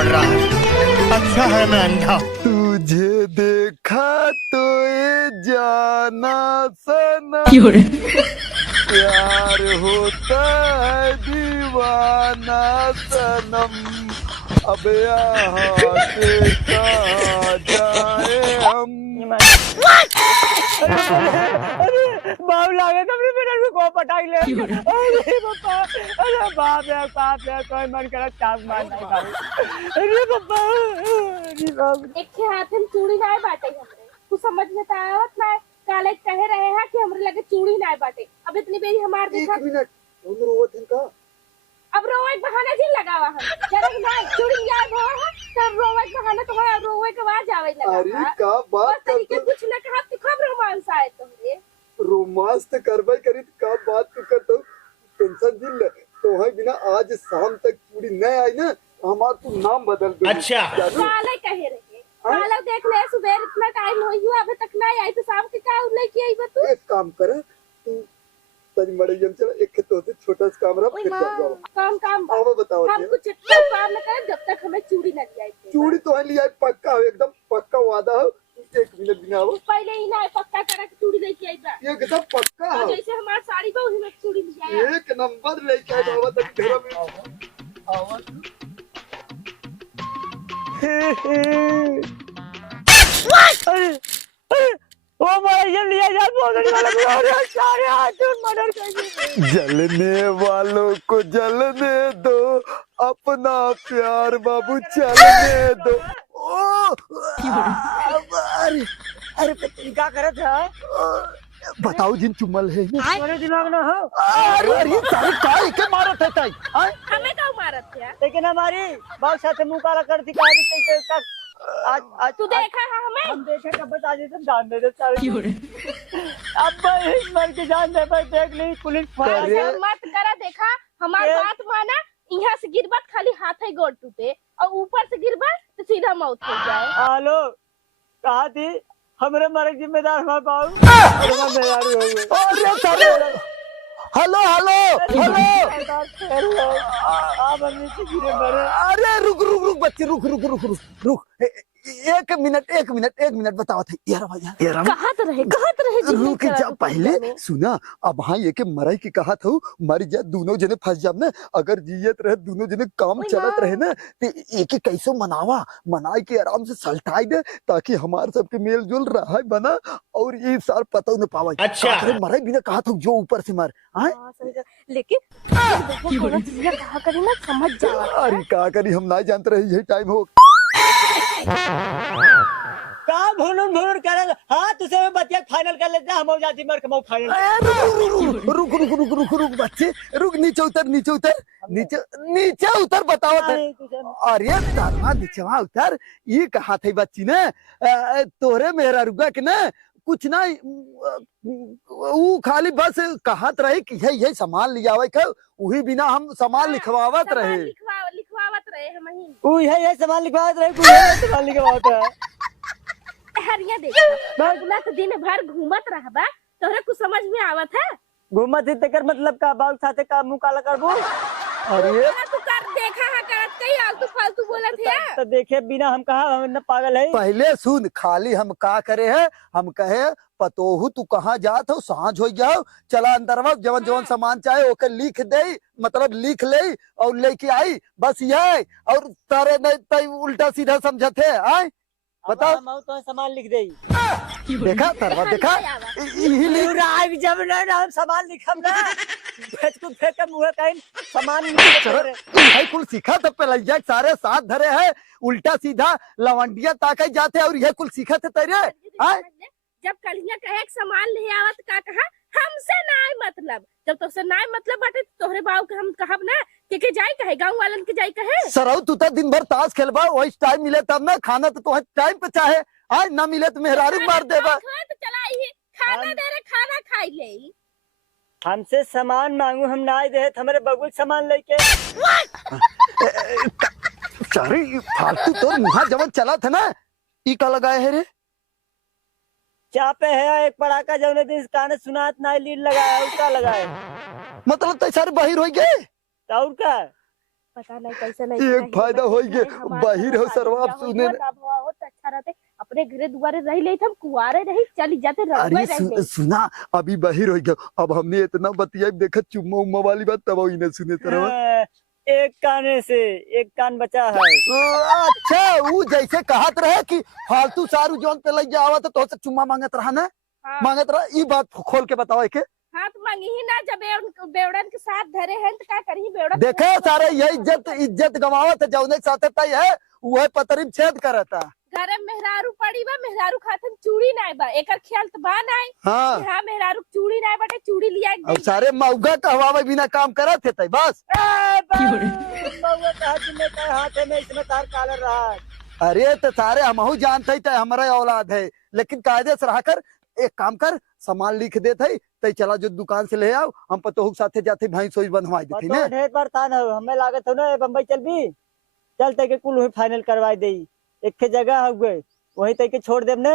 पड़ रहा है। अच्छा है मैं अंधा। तुझे देखा तो ये जाना सनम, प्यार होता है दीवाना सनम, अब यहाँ से कहाँ जाए हम। अरे बाप लागे कभी मेरे को पटाई ले। अरे पापा, अरे बाप रे कोई मन करा चाक मार नहीं खाओ। अरे पापा, अरे बाप। एक के हाथ में चूड़ी ना बाटे हमरे, तू समझ में आवत ना। काले कह रहे हैं कि हमरे लगे चूड़ी ना बाटे। अब इतनी बेरी हमार देखा। एक मिनट, तुम रोवत हैं का? अब रोवे के बहाने जी लगावा हम। जरा ना चूड़ी याद हो है तब रोवे के बहाने तो है, रोवे के आवाज आवे लगा। अरे का बात करते कुछ ना कहा कि खबर रोमांस आए तुमरे। रोमांस तो करबे करी तो का बात तू करतो, टेंशन दिल तो है बिना आज शाम तक चूड़ी न आई ना हमार तू नाम बदल दे। अच्छा काले कहे रहे काले देख ले सुबह इतना टाइम हो गया अबे तक नहीं आई तो शाम के का लेके आई बतू। एक काम कर तू तनी मड़ियम चल, एक तो से छोटा सा काम रहा फिर जाओ। काम आओ बताओ हम कुछ काम न करें जब तक हमें चूड़ी न दी आई। चूड़ी तो है लिया पक्का हो, एकदम पक्का वादा हो। एक मिनट बिना आओ पहले ही ना पक्का करा कि चूड़ी लेके आई बा। ये एकदम पक्का हो, जैसे हमार साड़ी बा उसी में चूड़ी ले आया। एक नंबर लेके आए बाबा तक घर में आओ। ओ मार लिया जा बोलने वाला और सारे हाथ मर्डर कर दिए। जलने वालों को जलने दो, अपना प्यार बाबू चलने दो। ओ अरे अरे पत्नी क्या करत है? बताओ जिन चुमल है मेरे दिमाग में हो। अरे अरे सारी काय के मारत है ताई हमें का मारत है लेकिन हमारी बहुत साथ मुंह काला कर दिखा देते तक आज तू देखा है हमें। हम देखे कब बता दे तुम जान दे सारे अब भाई मर के जान दे भाई देख ली पुलिस ऐसा मत करा। देखा हमारी बात माना, यहाँ से गिरबत खाली हाथ ही गोड़ टूटे और ऊपर से गिरबत तो सीधा मौत हो जाए। हेलो कहा थी हमरे मरे जिम्मेदार हमारे बाबू। हेलो हेलो हेलो अरे रुक रुक रुक बच्चे रुक रुक रुक रुक रुक एक मिनट बताओ थे यार कहत रहे रुक जा पहले सुना। अब हाँ ये के मराई की कहा था मर जा दोनों जने फंस जाब ना। अगर जियत रहे दोनों जने काम चलत रहे ना तो एक कैसे मनाई के आराम से सल्टाई दे ताकि हमारे सबके मेल जोल रहा बना और ये सार पता न पावा। अच्छा मराई बिना कहा था जो ऊपर से मार लेकिन कहा करी ना समझ जाओ। अरे का करी हम ना जानते रहे यही टाइम हो का भून करे। हाँ तुझे बतिया फाइनल कर लेते हम जाती मर के फाइनल। रुक बच्चे रुक नीचे उतर बताओ। अरे तारा नीचे उतर ये कहा थे बच्ची ने तोरे मेहरा रुगा के ना कुछ ना वो खाली बस कहत रहे कि यही सामान लियावे के वही बिना हम सामान लिखवावत रहे हम ही यही सामान लिखवावत रहे। हरिया देखा तो दिन भर घूमत रहबा तोहरे कुछ समझ में आवत है? घूमत ही तेकर मतलब का बाल साथे का मुंह काला करबो। अरे तू कर देखा है करत कई आलतू फालतू बोलत है तो देखे बिना हम कहा हम न पागल है। पहले सुन खाली हम का करे है हम कहे पतोहू तू कहाँ जात हो सांझ हो जाओ चला अंदर जवन जवन सामान चाहे ओके लिख दे मतलब लिख ले और लेके आई बस ये और तारे नहीं उल्टा सीधा समझते आए बताओ तो सामान लिख दे। देखा तरवा देखा जब हम सामान लिखम ना फेंक के मुंह कहीं सामान भाई कुल सीखा तब पहले सारे साथ धरे है उल्टा सीधा लवंडिया ताके जाते और यह कुल सीखा थे तेरे जब कलिया कहे सामान ले आवत का कहा हमसे नाय मतलब जब तुझसे नाय मतलब बाटे तोहरे बाऊ के हम कहब ना के जाई कहे गांव वालन के जाई कहे सरऊ तू तो दिन भर ताश खेलबा वही टाइम मिले तब ना खाना तो टाइम पे चाहे आज ना मिले तो मेहरारू मार देबा तो चला खाना दे रे खाना खाई ले। हमसे सामान मांगू हम ना दे हमारे बगुल सामान लेके सारे फालतू तो मुहा जवन चला था ना ई का लगाए है रे चापे है एक पड़ाका जवने दिन काने सुनात नाई लीड लगाया उसका लगाए मतलब तो सारे बाहर हो गए और का पता नहीं कैसे नहीं एक फायदा हो गया बाहिर हो सरवा सुने बहुत अच्छा रहते अपने घरे दुआरे रह ले हम कुआरे रही चली जाते रहबे अरे रह सुना अभी बाहिर हो गया अब हमने इतना बतिया देखा चुम्मा उम्मा वाली बात तब ही न सुने सरवा एक काने से एक कान बचा है। अच्छा वो जैसे कहत रहे कि फालतू सारू जोन पे लग जावा तो चुम्मा मांगत रहा ना हाँ। मांगत रहा ई बात खोल के बताओ के हाथ मांगी ही ना जब बेवड़न के साथ धरे हैं तो क्या करी बेवड़न देखे सारे ये इज्जत गवावत जौने के साथ तय है वह पतरिम छेद करता घरे मेहरारू पड़ी बा मेहरारू खातन चूड़ी नाय बा एकर ख्याल तो बा नाय हाँ हां मेहरारू चूड़ी नाय बाटे चूड़ी लिया और सारे मौगा कहवावे बिना काम करत थे तय बस मौगा का हाथ में का हाथ में इसमें तार कालर रहा है। अरे तो सारे हमहू जानते थे हमारे औलाद है लेकिन कायदे से रहकर एक काम कर सामान लिख देते तय चला जो दुकान से ले आओ हम पतोहू के साथे जाते भाई सोई बनवाई देते तो ना ढेर परेशान हो हमें लागत हो ना बम्बई चल भी चल तय के कुल वही फाइनल करवाई दे एक के जगह हो गए वही तय के छोड़ देब ना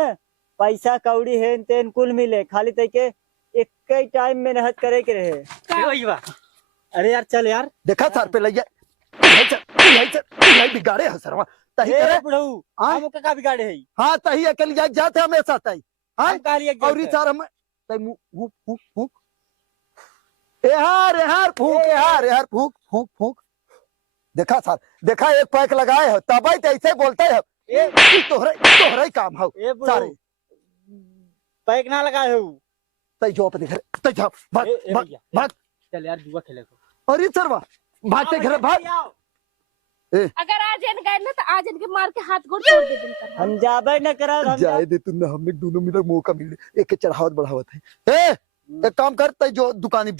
पैसा कौड़ी हेन तेन कुल मिले खाली तय के एक ही टाइम में मेहनत करे के रहे। अरे यार चल यार देखा सर पे लइया यही बिगाड़े है सरवा तही ए करे बुढ़ऊ हाँ? हम का बिगाड़े है हाँ तही अकेले जाते हमेशा तई हाँ हम का लिए और ई सार हम तई मुंह फूक फूक एहार फूक एहार फूक फूक फूक देखा सर देखा एक पैक लगाए हो तब तो ऐसे बोलते हो ए तोहरे ही काम हो ए सारे बुढ़ऊ पैक ना लगाए हो तई जो अपने घर तई जाओ भाग ए भाग भैया, भाग चल यार जुआ खेले को अरे सरवा भागते घर भाग अगर आज इन गए ना तो आज इनके मार के हाथ गोड़ तोड़ दे दिन हम जाबे न करा हम जाए दे तुमने हमने दोनों मिलकर मौका मिले एक के चढ़ावत बढ़ावत है ए एक काम कर तई जो दुकानी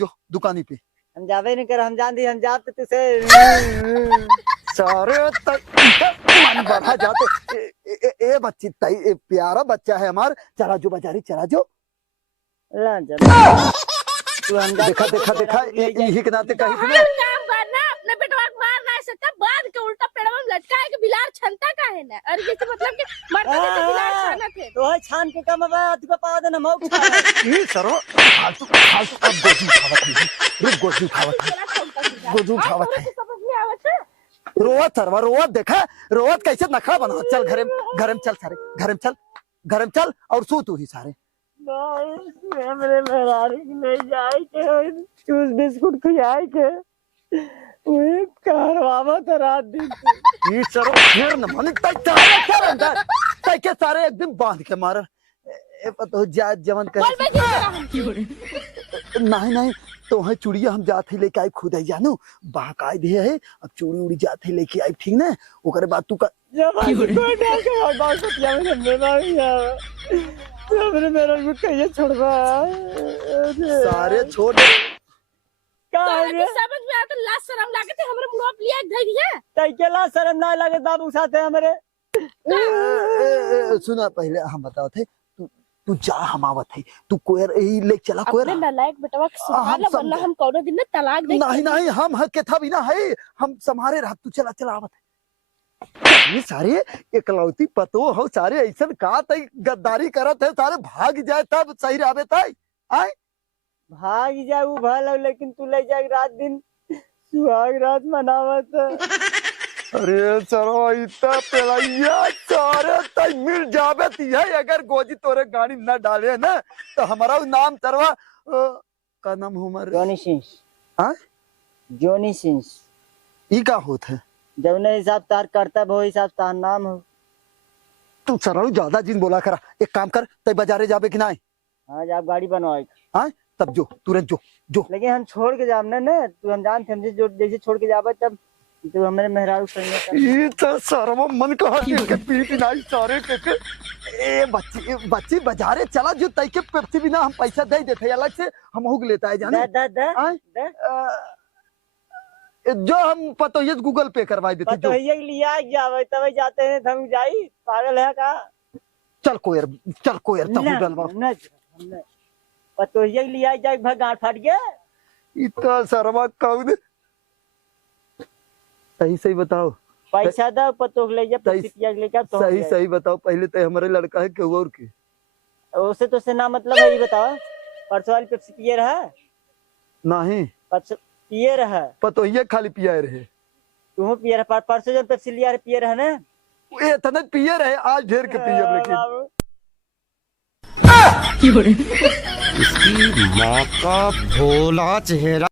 पे हम जाबे न करा हम जान दी हम जाते तुसे सारे मन बढ़ा जाते ए बच्ची तई ए प्यारा बच्चा है हमार चला जो बाजारी चला जो ला जा तू हम देखा यही के नाते कहीं सुने काम करना अपने बेटवा को मार ना सकता बाद के उल्टा पेड़वा में लटकाए के बिलार छनता का है ना अरे जैसे मतलब कि मरते जैसे बिलार छाना थे तो है छान के कम बा तू का पा देना मौक ये सरो फालतू अब गोजू खावत है रे गोजू खावत है गोजू खावत है समझ में आवत है रोवत सरवा रोवत देखा रोवत कैसे नखरा बना चल घर में चल सारे घर में चल और सो तू ही सारे मेरे मेहरारू के ले जाए के जूस बिस्कुट खिलाए के वही करवावा तो रात दिन ये सरो फिर न मन तय के सारे एक दिन बांध के मार ए पतो जा जवन कर बोल बे नहीं तो है चूड़िया हम जाते लेके आए खुद ही जानू बाकाय दे है अब चूड़ी उड़ी जाते लेके आए ठीक ना ओकरे बाद तू का जब कोई डाल के और बात किया मेरे मेरा मेरे मेरा को कहिए छोड़वा सारे छोड़ का तो समझ में आता लाश शर्म लागे थे हमरे मुंह पे लिया धर दिया तई केला शर्म ना लगे बाबू साथे हमरे सुना पहले हम बताओ थे तू जा हम आवत है तू कोयर यही ले चला कोयर अपने नालायक बेटवा के सुधार ला वरना हम कौनो दिन में तलाक दे नहीं हम हक के था भी ना है हम समारे रह तू चला आवत है ये सारे एकलौती पतो हो सारे ऐसा का तई गद्दारी करत है सारे भाग जाए तब सही रहबे तई आए भाग जाए वो भल लेकिन तू ले जाए रात दिन सुहाग रात मनावत अरे सरो इतना पेलाइया सारे तई मिल जाबे तिया अगर गोजी तोरे गाड़ी न डाले ना तो हमारा नाम तरवा का नाम हमारे जॉनी सिंस हां जॉनी सिंस ई का होत है जब ने हिसाब तार करता वो हिसाब तार नाम हो तू सरो ज्यादा जिन बोला करा एक काम कर तई बाजारे जाबे कि नहीं आज आप गाड़ी बनवाए हां तब जो तुरंत जो लेकिन हम छोड़ के जामने ने तू हम जानते हमसे जो जैसे छोड़ के जाबे तब तो हमारे मेहरारू संग ये तो सरवा मन कहा के पीट नहीं सारे के ए बच्ची बाजारे चला जो तई के पेप्सी बिना हम पैसा दे देते अलग से हम हुग लेता है जाने दा जो हम पतो ये गूगल पे करवाई देते तो ये लिया जावे तब जाते हैं हम जाई पागल है का चल कोयर तब डलवा पतो ये लिया जाए गांठ फाट गया इतना सरवा कौन सही बताओ पैसा दा पतो ले जा पैसा लेके तो सही बताओ पहले तो हमारे लड़का है क्यों और के उसे तो से ना मतलब है ये बताओ परसों वाली पेप्सी पिए रहा नहीं परसों पिए रहा पतो ये खाली पिया रहे तू पियर परसों जब पेप्सी लिया रे पियर है ना इतना पियर है आज ढेर के पियर लेकिन बाबू इसकी माँ का भोला चेहरा।